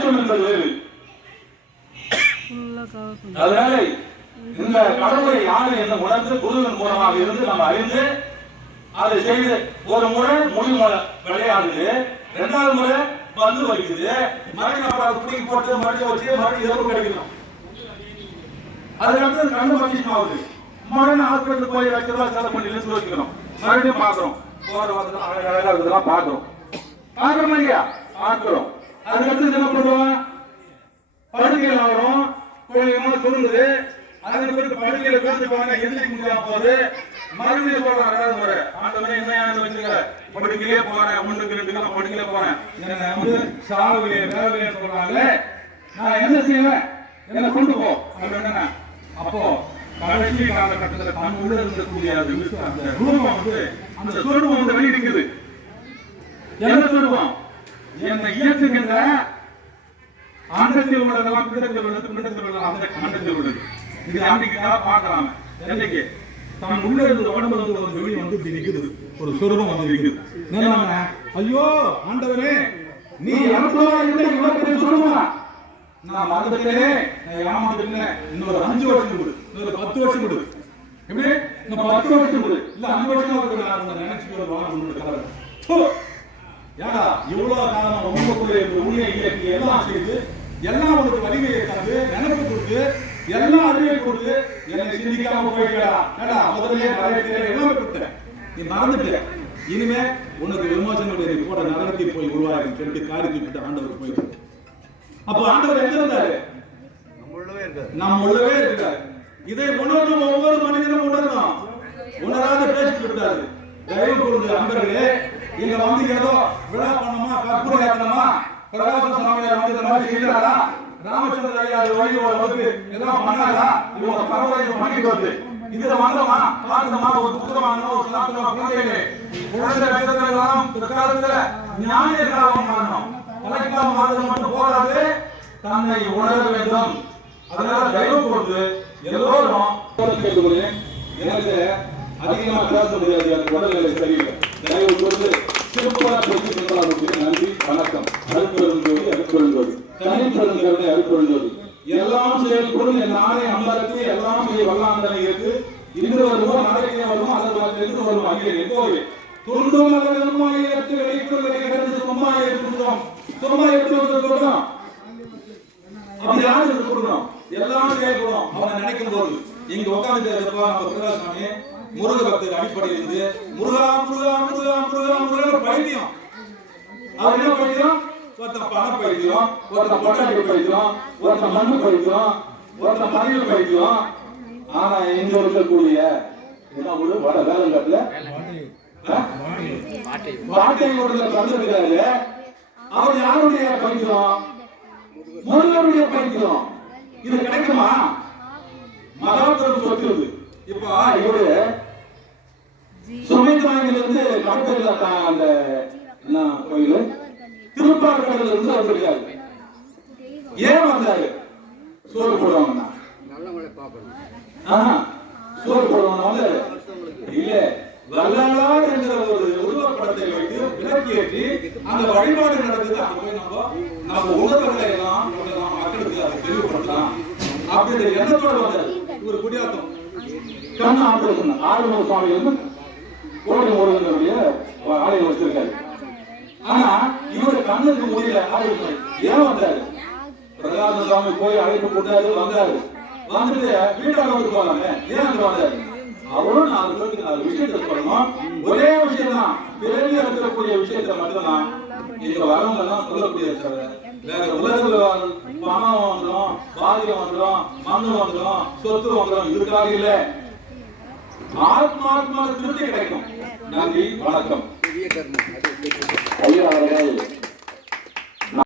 கஷ்டம் என்பது வேறு. அதனால இந்த கடவுளை யாரு என்று உணர்ந்து குருவின் மூலமாக இருந்து நம்ம அறிந்து அதை செய்து ஒரு முறை மொழி விளையாடுது. இரண்டாவது முறை வந்து வைக்குது மறுபடியும் அப்புறம் போட்டு மறுபடியும் வச்சு மறுபடியும் எதிர்ப்பு கிடைக்கணும் அதுக்கடுத்து கண்ணு பரிசம் ஆகுது. மறுபடியும் ஹாஸ்பிட்டல் போய் லட்ச ரூபாய் செலவு பண்ணி லிஸ்ட் வச்சுக்கணும். மறுபடியும் பாக்குறோம் போற வந்து அழகா இருக்குதெல்லாம் பாக்குறோம் பாக்குறோம் இல்லையா? பாக்குறோம் அதுக்கடுத்து என்ன பண்ணுவோம் படுக்கையில் ஆகிறோம் கொஞ்சமா சுருங்குது அதுக்கு பிறகு படுக்கையில் பேசி போவாங்க எந்திரிக்க முடியாம போது மறுபடியும் சொல்றாங்க ரெண்டாவது முறை ஆண்டவனே என்ன ஆனது வச்சுக்க படுக்கையிலே போறேன். ஒண்ணுக்கு ரெண்டு நான் படுக்கையிலே போறேன். என்ன வந்து சாவுலையே வேலையே சொல்றாங்க நான் என்ன செய்வேன்? என்ன கொண்டு போ? அப்படின்னு அப்போ கடைசி காலகட்டத்தில் தன் உள்ள இருக்கக்கூடிய அந்த விஷயம், அந்த ரூபம் வந்து அந்த சொருபம் வந்து வெளியிடுங்குது. என்ன சொல்லுவோம் என்னை இயக்குகின்ற ஆண்டத்தில் உள்ளதெல்லாம் பிண்டத்தில் உள்ளது பிண்டத்தில் உள்ளது அந்த கண்டத்தில் உள்ளது. இது அன்னைக்கு தான் பார்க்கலாம். என்னைக்கு? தான் உள்ள இருந்த உடம்புல இருந்த ஒரு வெளி வந்து இப்படி நிக்குது. ஒரு சுரூபம் வந்து நிக்குது. ஐயோ ஆண்டவரே நீ எனக்குள்ள இருந்த இவ்வளவு சுரூபமா நான் மறந்துட்டேனே நான் ஏமாந்துட்டேன். இன்னொரு அஞ்சு வருஷம் கொடு. இன்னொரு பத்து வருஷம் கொடு. எப்படி? இன்னும் பத்து வருஷம் கொடு. இல்ல அஞ்சு வருஷம் கொடு ஏடா இவ்வளவு காலம் இருந்த உண்மையை இயக்கி எல்லாம் செய்து எல்லாம் உனக்கு வலிமையை தந்து நினைப்பு கொடுத்து எல்லாம் அறிவை கொடுத்து என்னை சிந்திக்காம போயிட்டா ஏடா முதல்ல நிறைய எல்லாமே கொடுத்தேன். நீ மறந்துட்ட. இனிமே உனக்கு விமோசனுடைய கூட நரகத்தில் போய் உருவாகும் சொல்லிட்டு காரி தூக்கிட்டு ஆண்டவர் போயிட்டு அப்போ ஆண்டவர் எங்க இருந்தாரு? நம்ம உள்ளவே இருக்காரு. இதை உணர்ந்து ஒவ்வொரு மனிதனும் உணரணும். உணராத பேசிட்டு விட்டாரு தயவு கூர்ந்து அன்பர்களே இங்க வந்து ஏதோ விழா பண்ணணுமா கற்பூர ஏத்தனமா பிரகாச சுவாமியார் வந்து இந்த மாதிரி செய்யறாரா ராமச்சந்திர ஐயா வழியோட வந்து எல்லாம் பண்ணாரா? இவங்க பரவாயில்லை பண்ணிட்டு வந்து இதுல வந்தோமா? பார்த்தமா? ஒரு புத்தகம் வாங்கணும் ஒரு சாப்பிட்டோம்? குழந்தைகளே குழந்தை பேசுறதெல்லாம் பிற்காலத்துல ஞானியர்களாக மாறணும். கலைக்காம மாறுறது மட்டும் போதாது. தன்னை உணர வேண்டும். அதனால தயவு கொடுத்து எல்லோரும் எனக்கு அதிகமாக பேச முடியாது. எனக்கு உடல்நிலை சரியில்லை. தயவு கொடுத்து நன்றி வணக்கம் அருட்பெருந்தோடி அருட்பெருந்தோடி தனிப்பெருந்தோடி அருட்பெருந்தோடி எல்லாம் செயல்படும் என் நானே அம்பலத்து எல்லாம் செய்ய வல்லாந்தனை இருக்கு இன்று வருவோம் நாளைக்கே வருவோம் அதற்கு எதிர்த்து வருவோம் அங்கே எங்கோவே துண்டும் அல்லதுமா எடுத்து வெளிக்குள் சும்மா எடுத்துட்டோம் சும்மா சொல்றோம் அப்படி யாரு கொடுக்கணும் எல்லாம் கேட்கணும் அவனை நினைக்கும் போது இங்க உட்கார்ந்து முருக பக்தர் அடிப்படையில் இருந்து முருகா முருகா முருகா முருகா முருகா பைத்தியம். அவர் என்ன பைத்தியம்? ஒருத்தன் பண பைத்தியம் ஒருத்தன் பொட்டாட்டி பைத்தியம் ஒருத்தன் மண்ணு பைத்தியம் ஒருத்தன் மதிய பைத்தியம். ஆனா இங்க இருக்கக்கூடிய என்ன ஒரு வட வேலங்கட்டுல? வாட்டை ஒருத்தர் பிறந்திருக்கிறாரு அவர் யாருடைய பைத்தியம்? முருகனுடைய பைத்தியம். இது கிடைக்குமா? மகாபுரம் சொல்கிறது இப்ப இவரு சுமைதாங்கில இருந்து கடற்கரையில தா- அந்த கோயில்? திருப்பாற்கடல இருந்து வந்திருக்காரு ஏன் வந்தாரு? சோறு போடுவாங்கன்னா. சோறு போடுவாங்க வந்தாரு இல்ல வள்ளலார் என்கிற ஒரு உருவப்படத்தை வைத்து விளக்கு ஏற்றி அந்த வழிபாடு நடக்குது அங்க நம்ம நம்ம உணர்வுகளை எல்லாம் மக்களுக்கு அதை தெளிவுபடுத்தலாம். அப்படின்ற எண்ணத்தோட வந்தாரு. ஒரு குடியாத்தம். கண்ணு ஆபரேஷன் ஆறுமுக சுவாமி வந்து கோடி முருகனுடைய ஆலயம் வச்சிருக்காரு. ஆனா இவர் கண்ணுக்கு முடியல ஆலயம் ஏன் வந்தாரு? பிரகாச சுவாமி போய் அழைப்பு கொடுத்தாரு வந்தாரு. வந்துட்டு வீட்டாக வந்து போறாங்க. ஏன் அங்க வந்தாரு? அவரும் நாலு பேருக்கு நாலு விஷயத்தை சொல்லணும். ஒரே விஷயம் தான் பிறகு இருக்கக்கூடிய விஷயத்த மட்டும்தான். இங்க வரவங்க எல்லாம் சொல்லக்கூடிய தவிர வேற உலகத்துல பணம் வந்துடும் பாதியம் வந்துடும் மண்ணு வந்துடும் சொத்து வந்துடும் இதுக்காக இல்ல. ஆத்மாத்மா திருப்தி கிடைக்கும். நன்றி வணக்கம். ஐயா அவர்கள்